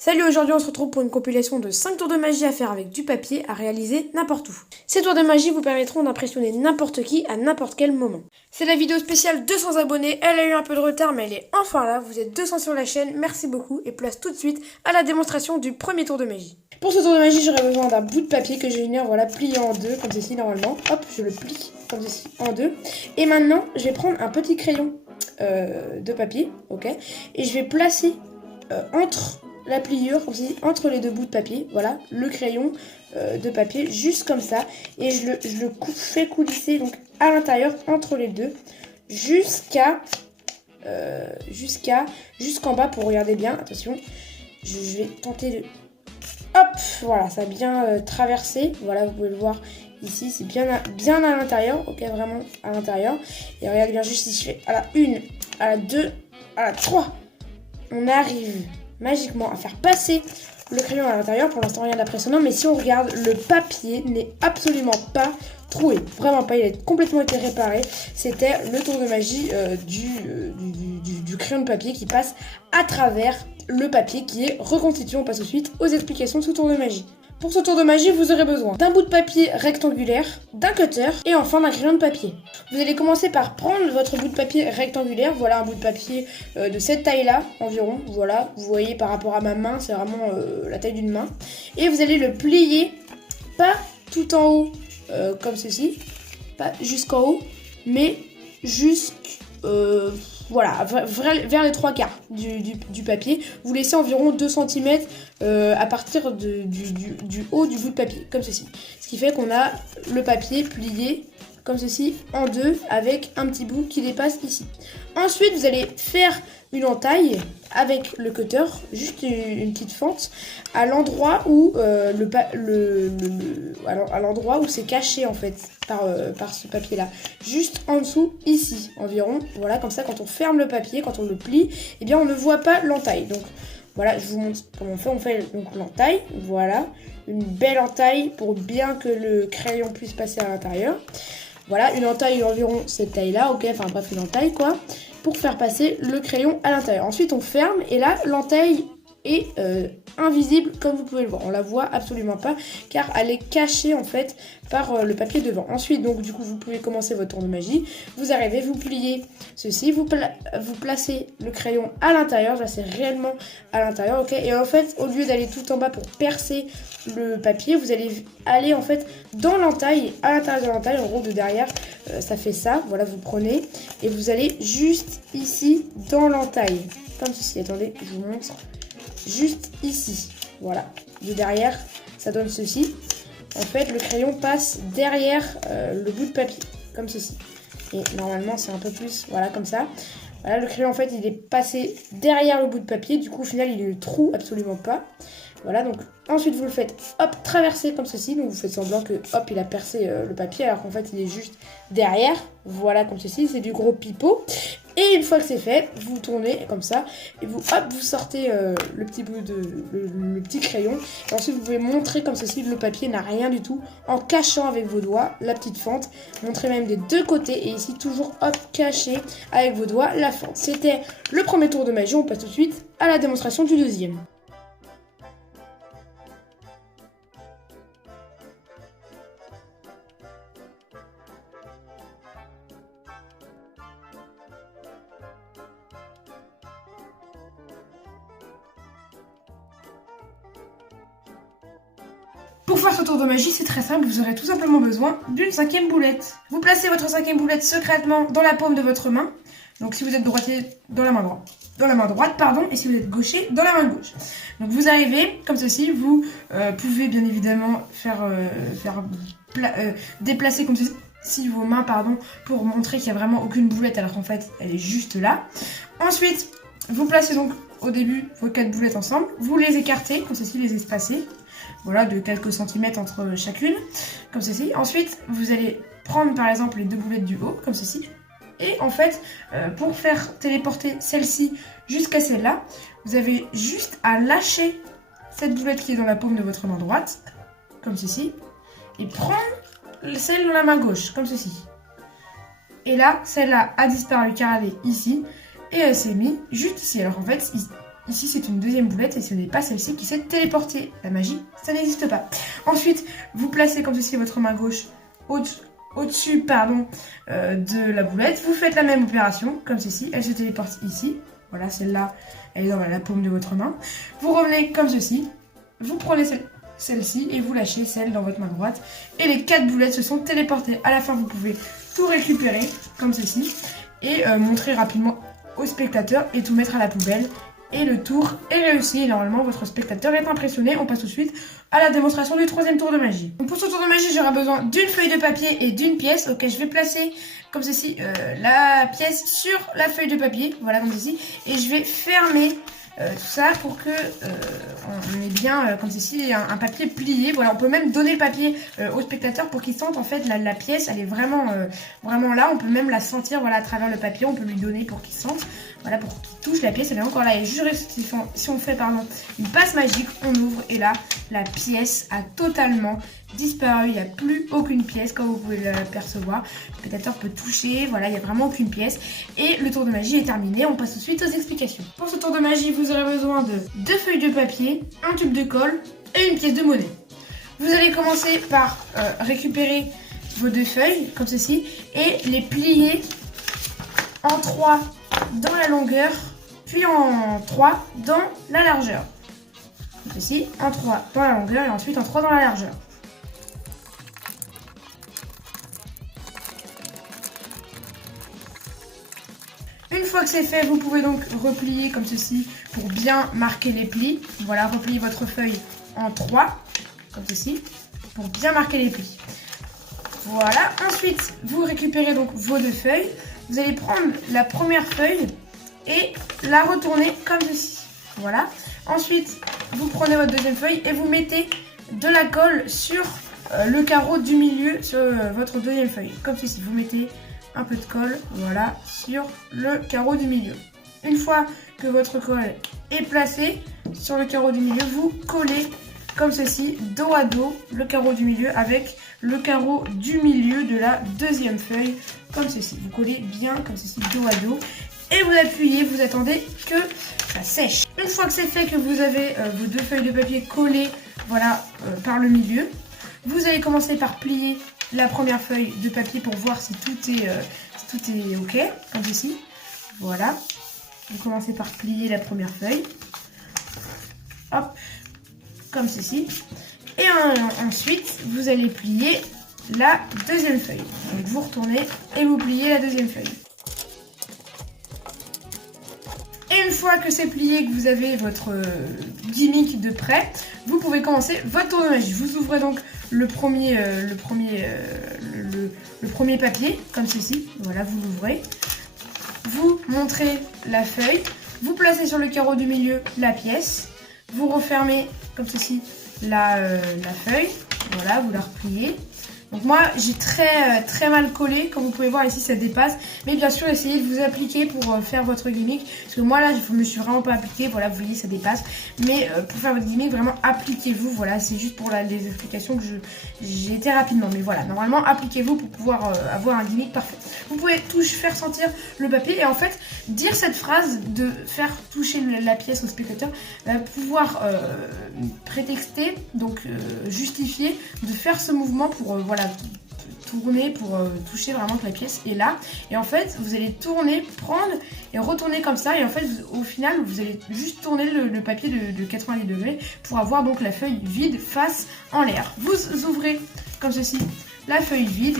Salut, aujourd'hui on se retrouve pour une compilation de 5 tours de magie à faire avec du papier à réaliser n'importe où. Ces tours de magie vous permettront d'impressionner n'importe qui à n'importe quel moment. C'est la vidéo spéciale 200 abonnés, elle a eu un peu de retard mais elle est enfin là, vous êtes 200 sur la chaîne, merci beaucoup et place tout de suite à la démonstration du premier tour de magie. Pour ce tour de magie j'aurai besoin d'un bout de papier que je vais venir plier en deux comme ceci normalement. Hop, je le plie comme ceci en deux. Et maintenant je vais prendre un petit crayon de papier, ok, et je vais placer entre la pliure, aussi, entre les deux bouts de papier, voilà, le crayon de papier, juste comme ça, et je le fais coulisser donc à l'intérieur, entre les deux, jusqu'en bas, pour regarder bien, attention, je vais tenter de, hop, voilà, ça a bien traversé, voilà, vous pouvez le voir ici, c'est bien à l'intérieur, ok, vraiment à l'intérieur, et regardez bien juste si je fais à la 1, à la 2, à la 3, on arrive magiquement à faire passer le crayon à l'intérieur. Pour l'instant rien d'impressionnant, mais si on regarde, le papier n'est absolument pas troué, vraiment pas, il a complètement été réparé. C'était le tour de magie du crayon de papier qui passe à travers le papier qui est reconstitué. On passe tout de suite aux explications de ce tour de magie. Pour ce tour de magie, vous aurez besoin d'un bout de papier rectangulaire, d'un cutter et enfin d'un crayon de papier. Vous allez commencer par prendre votre bout de papier rectangulaire, voilà un bout de papier de cette taille-là environ, voilà, vous voyez par rapport à ma main, c'est vraiment la taille d'une main. Et vous allez le plier, pas tout en haut comme ceci, pas jusqu'en haut, mais voilà, vers les 3/4 du papier. Vous laissez environ 2 cm à partir du haut du bout de papier, comme ceci. Ce qui fait qu'on a le papier plié comme ceci en deux avec un petit bout qui dépasse ici. Ensuite, vous allez faire une entaille avec le cutter, juste une petite fente à l'endroit où à l'endroit où c'est caché en fait par ce papier là, juste en dessous ici environ, voilà, comme ça quand on ferme le papier, quand on le plie, eh bien on ne voit pas l'entaille. Donc voilà, je vous montre comment on fait donc l'entaille, voilà, une belle entaille pour bien que le crayon puisse passer à l'intérieur. Voilà, une entaille environ cette taille-là, ok, enfin bref, une entaille quoi, pour faire passer le crayon à l'intérieur. Ensuite, on ferme et là, l'entaille est invisible comme vous pouvez le voir. On la voit absolument pas car elle est cachée en fait par le papier devant. Ensuite, donc du coup, vous pouvez commencer votre tour de magie. Vous arrivez, vous pliez ceci, vous placez le crayon à l'intérieur. Là, c'est réellement à l'intérieur, ok. Et en fait, au lieu d'aller tout en bas pour percer le papier, vous allez aller en fait dans l'entaille, à l'intérieur de l'entaille, en gros de derrière, ça fait ça. Voilà, vous prenez et vous allez juste ici dans l'entaille, comme ceci. Attendez, je vous montre. Juste ici, voilà, de derrière, ça donne ceci. En fait, le crayon passe derrière le bout de papier, comme ceci. Et normalement, c'est un peu plus, voilà, comme ça. Voilà, le crayon, en fait, il est passé derrière le bout de papier. Du coup, au final, il ne le trouve absolument pas. Voilà, donc ensuite, vous le faites, hop, traverser comme ceci. Donc, vous faites semblant que, hop, il a percé le papier, alors qu'en fait, il est juste derrière. Voilà, comme ceci, c'est du gros pipeau. Et une fois que c'est fait, vous tournez comme ça et vous sortez le petit bout le petit crayon. Et ensuite, vous pouvez montrer comme ceci, le papier n'a rien du tout en cachant avec vos doigts la petite fente. Montrez même des deux côtés et ici toujours hop, caché avec vos doigts la fente. C'était le premier tour de magie. On passe tout de suite à la démonstration du deuxième. Pour faire ce tour de magie, c'est très simple, vous aurez tout simplement besoin d'une 5e boulette. Vous placez votre 5e boulette secrètement dans la paume de votre main. Donc si vous êtes droitier, dans la main droite, et si vous êtes gaucher, dans la main gauche. Donc vous arrivez comme ceci, vous pouvez bien évidemment déplacer comme ceci vos mains, pour montrer qu'il n'y a vraiment aucune boulette alors qu'en fait elle est juste là. Ensuite, vous placez donc au début vos 4 boulettes ensemble, vous les écartez comme ceci, les espacez. Voilà, de quelques centimètres entre chacune, comme ceci. Ensuite, vous allez prendre par exemple les 2 boulettes du haut, comme ceci. Et en fait, pour faire téléporter celle-ci jusqu'à celle-là, vous avez juste à lâcher cette boulette qui est dans la paume de votre main droite, comme ceci, et prendre celle dans la main gauche, comme ceci. Et là, celle-là a disparu car elle est ici, et elle s'est mise juste ici. Alors en fait, ici c'est une deuxième boulette et ce n'est pas celle-ci qui s'est téléportée. La magie, ça n'existe pas. Ensuite, vous placez comme ceci votre main gauche au-dessus de la boulette. Vous faites la même opération, comme ceci. Elle se téléporte ici. Voilà, celle-là, elle est dans la paume de votre main. Vous revenez comme ceci. Vous prenez celle-ci et vous lâchez celle dans votre main droite. Et les 4 boulettes se sont téléportées. À la fin, vous pouvez tout récupérer, comme ceci. Et montrer rapidement au spectateur et tout mettre à la poubelle. Et le tour est réussi. Et normalement, votre spectateur est impressionné. On passe tout de suite à la démonstration du 3e tour de magie. Donc pour ce tour de magie, j'aurai besoin d'une feuille de papier et d'une pièce. Ok, je vais placer comme ceci la pièce sur la feuille de papier. Voilà, comme ceci. Et je vais fermer tout ça pour que on ait bien comme ceci un papier plié. Voilà, on peut même donner le papier au spectateur pour qu'il sente en fait la pièce. Elle est vraiment là. On peut même la sentir voilà à travers le papier. On peut lui donner pour qu'il sente. Voilà, pour qu'il touche la pièce. Elle est encore là. Et juste si on fait une passe magique, on ouvre et là la pièce a totalement disparu. Il n'y a plus aucune pièce comme vous pouvez l'apercevoir. Le spectateur peut toucher. Voilà, il n'y a vraiment aucune pièce. Et le tour de magie est terminé. On passe tout de suite aux explications. Pour ce tour de magie, vous aurez besoin de 2 feuilles de papier, un tube de colle et une pièce de monnaie. Vous allez commencer par récupérer vos 2 feuilles comme ceci et les plier en 3 dans la longueur, puis en 3 dans la largeur. Comme ceci, en 3 dans la longueur et ensuite en 3 dans la largeur. Une fois que c'est fait, vous pouvez donc replier comme ceci pour bien marquer les plis. Voilà, repliez votre feuille en 3, comme ceci, pour bien marquer les plis. Voilà, ensuite, vous récupérez donc vos 2 feuilles. Vous allez prendre la première feuille et la retourner comme ceci. Voilà. Ensuite, vous prenez votre deuxième feuille et vous mettez de la colle sur le carreau du milieu sur votre deuxième feuille. Comme ceci, vous mettez un peu de colle, voilà, sur le carreau du milieu. Une fois que votre colle est placée sur le carreau du milieu, vous collez comme ceci, dos à dos, le carreau du milieu avec le carreau du milieu de la deuxième feuille, comme ceci. Vous collez bien comme ceci, dos à dos, et vous appuyez, vous attendez que ça sèche. Une fois que c'est fait, que vous avez vos 2 feuilles de papier collées, voilà, par le milieu, vous allez commencer par plier la première feuille de papier pour voir si tout est ok, comme ceci. Voilà. Vous commencez par plier la première feuille. Hop, comme ceci. Et ensuite, vous allez plier la deuxième feuille. Donc vous retournez et vous pliez la deuxième feuille. Et une fois que c'est plié, que vous avez votre gimmick de prêt, vous pouvez commencer votre tour de magie. Vous ouvrez donc le premier papier, comme ceci. Voilà, vous l'ouvrez. Vous montrez la feuille. Vous placez sur le carreau du milieu la pièce. Vous refermez, comme ceci, la feuille. Voilà, vous la repliez. Donc moi, j'ai très mal collé. Comme vous pouvez voir ici, ça dépasse. Mais bien sûr, essayez de vous appliquer pour faire votre gimmick. Parce que moi, là, je me suis vraiment pas appliqué. Voilà, vous voyez, ça dépasse. Mais pour faire votre gimmick, vraiment, appliquez-vous. Voilà, c'est juste pour les explications que j'ai été rapidement. Mais voilà, normalement, appliquez-vous pour pouvoir avoir un gimmick parfait. Vous pouvez faire sentir le papier. Et en fait, dire cette phrase de faire toucher la pièce au spectateur va pouvoir prétexter, donc justifier de faire ce mouvement pour voilà, tourner pour toucher vraiment que la pièce est là. Et en fait, vous allez tourner, prendre et retourner comme ça. Et en fait, au final, vous allez juste tourner le papier de 90 degrés pour avoir donc la feuille vide face en l'air. Vous ouvrez comme ceci la feuille vide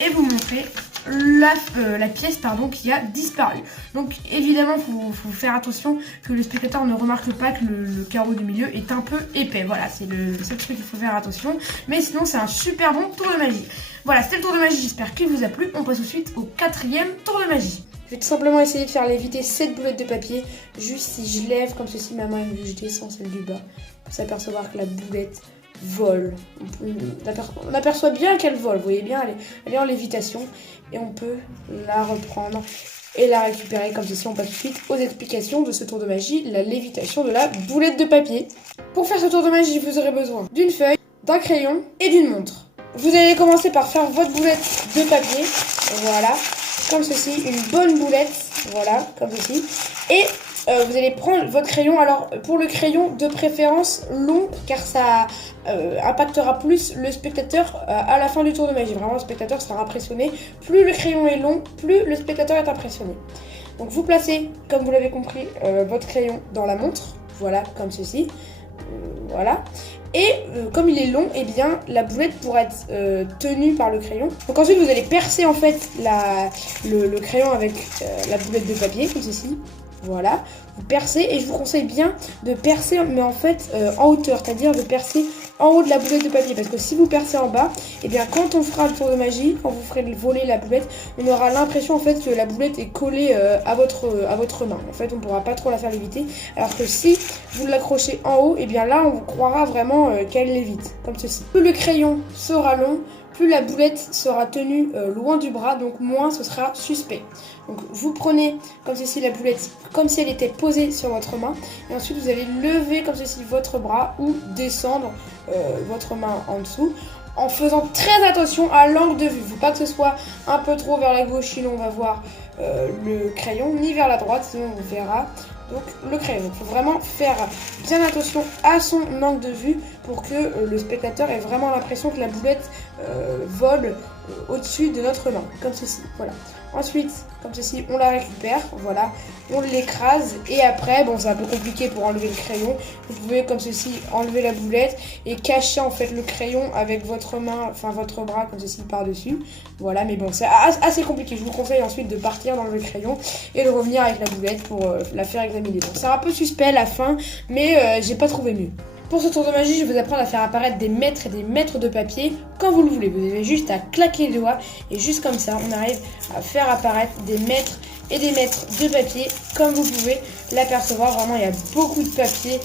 et vous montrez la pièce qui a disparu. Donc évidemment, faut faire attention que le spectateur ne remarque pas que le carreau du milieu est un peu épais. Voilà, c'est le seul truc qu'il faut faire attention. Mais sinon, c'est un super bon tour de magie. Voilà, c'était le tour de magie, j'espère qu'il vous a plu. On passe tout de suite au 4e tour de magie. Je vais tout simplement essayer de faire léviter cette boulette de papier. Juste si je lève comme ceci ma main et que je descends celle du bas, on peut s'apercevoir que la boulette vole. On aperçoit bien qu'elle vole, vous voyez bien, elle est en lévitation. Et on peut la reprendre et la récupérer comme ceci. On passe tout de suite aux explications de ce tour de magie, la lévitation de la boulette de papier. Pour faire ce tour de magie, vous aurez besoin d'une feuille, d'un crayon et d'une montre. Vous allez commencer par faire votre boulette de papier, voilà, comme ceci, une bonne boulette, voilà, comme ceci. Et vous allez prendre votre crayon. Alors pour le crayon, de préférence long, car ça impactera plus le spectateur à la fin du tour de magie. Vraiment, le spectateur sera impressionné. Plus le crayon est long, plus le spectateur est impressionné. Donc vous placez, comme vous l'avez compris, votre crayon dans la montre. Voilà, comme ceci. Voilà. Et comme il est long, eh bien la boulette pourra être tenue par le crayon. Donc ensuite vous allez percer en fait le crayon avec la boulette de papier, comme ceci. Voilà, vous percez et je vous conseille bien de percer, mais en fait en hauteur, c'est-à-dire de percer en haut de la boulette de papier, parce que si vous percez en bas, et bien quand on fera le tour de magie, quand vous ferez voler la boulette, on aura l'impression en fait que la boulette est collée à votre main. En fait, on ne pourra pas trop la faire léviter, alors que si vous l'accrochez en haut, et bien là on vous croira vraiment qu'elle lévite, comme ceci. Plus le crayon sera long, plus la boulette sera tenue loin du bras, donc moins ce sera suspect. Donc vous prenez comme ceci la boulette, comme si elle était posée sur votre main, et ensuite vous allez lever comme ceci votre bras ou descendre votre main en dessous, en faisant très attention à l'angle de vue. Il ne faut pas que ce soit un peu trop vers la gauche, sinon on va voir le crayon, ni vers la droite, sinon on verra donc le crayon. Il faut vraiment faire bien attention à son angle de vue pour que le spectateur ait vraiment l'impression que la boulette vole au-dessus de notre main, comme ceci. Voilà. Ensuite, comme ceci, on la récupère, voilà, on l'écrase et après, bon c'est un peu compliqué pour enlever le crayon, vous pouvez comme ceci enlever la boulette et cacher en fait le crayon avec votre main, enfin votre bras comme ceci par-dessus, voilà, mais bon c'est assez compliqué, je vous conseille ensuite de partir dans le crayon et de revenir avec la boulette pour la faire examiner. Donc c'est un peu suspect à la fin, mais j'ai pas trouvé mieux. Pour ce tour de magie, je vais vous apprendre à faire apparaître des mètres et des mètres de papier quand vous le voulez. Vous avez juste à claquer les doigts et juste comme ça, on arrive à faire apparaître des mètres et des mètres de papier comme vous pouvez l'apercevoir. Vraiment, il y a beaucoup de papier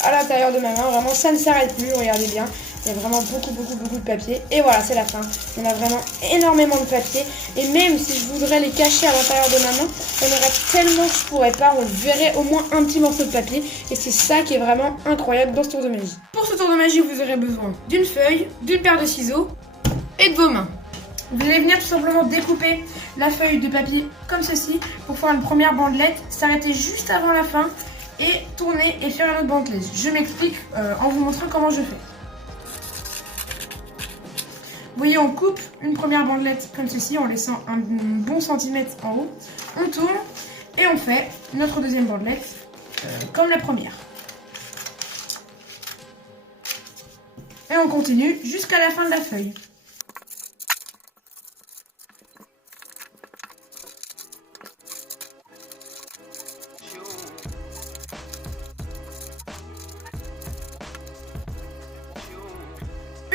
à l'intérieur de ma main. Vraiment, ça ne s'arrête plus, regardez bien. Il y a vraiment beaucoup de papier. Et voilà, c'est la fin. On a vraiment énormément de papier. Et même si je voudrais les cacher à l'intérieur de ma main, on aurait tellement que je pourrais pas. On verrait au moins un petit morceau de papier. Et c'est ça qui est vraiment incroyable dans ce tour de magie. Pour ce tour de magie, vous aurez besoin d'une feuille, d'une paire de ciseaux et de vos mains. Vous allez venir tout simplement découper la feuille de papier comme ceci pour faire une première bandelette, s'arrêter juste avant la fin et tourner et faire une autre bandelette. Je m'explique en vous montrant comment je fais. Vous voyez, on coupe une première bandelette comme ceci en laissant un bon centimètre en haut. On tourne et on fait notre deuxième bandelette comme la première. Et on continue jusqu'à la fin de la feuille.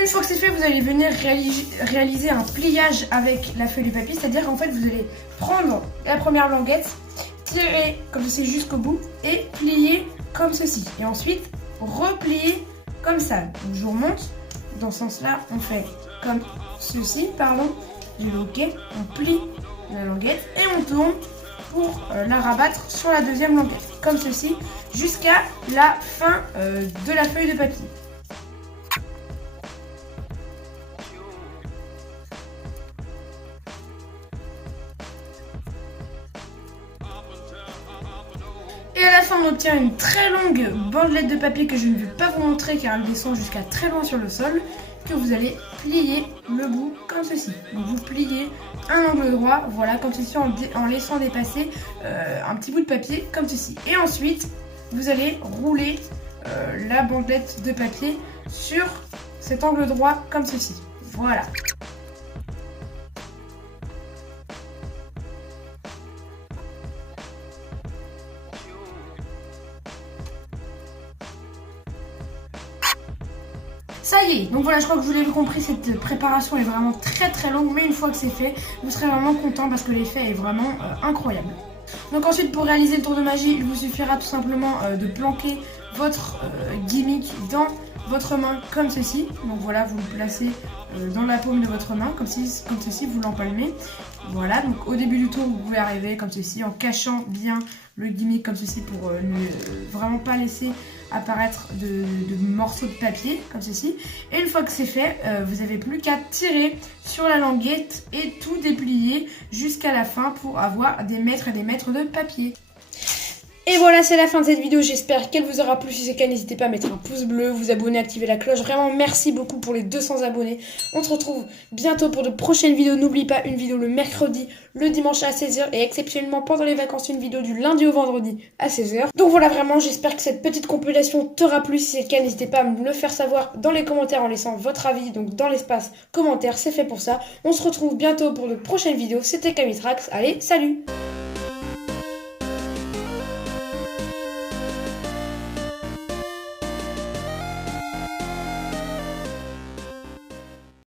Une fois que c'est fait, vous allez venir réaliser un pliage avec la feuille de papier, c'est-à-dire qu'en fait vous allez prendre la première languette, tirer comme ceci jusqu'au bout et plier comme ceci. Et ensuite replier comme ça. Donc je vous remonte, dans ce sens-là on fait comme ceci, pardon, ok, on plie la languette et on tourne pour la rabattre sur la deuxième languette, comme ceci, jusqu'à la fin de la feuille de papier. Et à la fin, on obtient une très longue bandelette de papier que je ne vais pas vous montrer car elle descend jusqu'à très loin sur le sol, que vous allez plier le bout comme ceci. Donc vous pliez un angle droit, voilà, comme ceci, en laissant dépasser un petit bout de papier comme ceci. Et ensuite, vous allez rouler la bandelette de papier sur cet angle droit comme ceci. Voilà. Ça y est, donc voilà, je crois que vous l'avez compris, cette préparation est vraiment très longue, mais une fois que c'est fait, vous serez vraiment content parce que l'effet est vraiment incroyable. Donc ensuite, pour réaliser le tour de magie, il vous suffira tout simplement de planquer votre gimmick dans votre main comme ceci. Donc voilà, vous le placez dans la paume de votre main, comme ceci, vous l'empalmez. Voilà, donc au début du tour, vous pouvez arriver comme ceci, en cachant bien le gimmick comme ceci pour ne vraiment pas laisser apparaître de morceaux de papier comme ceci. Et une fois que c'est fait, vous n'avez plus qu'à tirer sur la languette et tout déplier jusqu'à la fin pour avoir des mètres et des mètres de papier. Et voilà, c'est la fin de cette vidéo, j'espère qu'elle vous aura plu. Si c'est le cas, n'hésitez pas à mettre un pouce bleu, vous abonner, activer la cloche. Vraiment, merci beaucoup pour les 200 abonnés. On se retrouve bientôt pour de prochaines vidéos. N'oublie pas, une vidéo le mercredi, le dimanche à 16h et exceptionnellement pendant les vacances, une vidéo du lundi au vendredi à 16h. Donc voilà, vraiment, j'espère que cette petite compilation t'aura plu. Si c'est le cas, n'hésitez pas à me le faire savoir dans les commentaires en laissant votre avis, donc dans l'espace commentaire, c'est fait pour ça. On se retrouve bientôt pour de prochaines vidéos. C'était Kamitrax, allez, salut!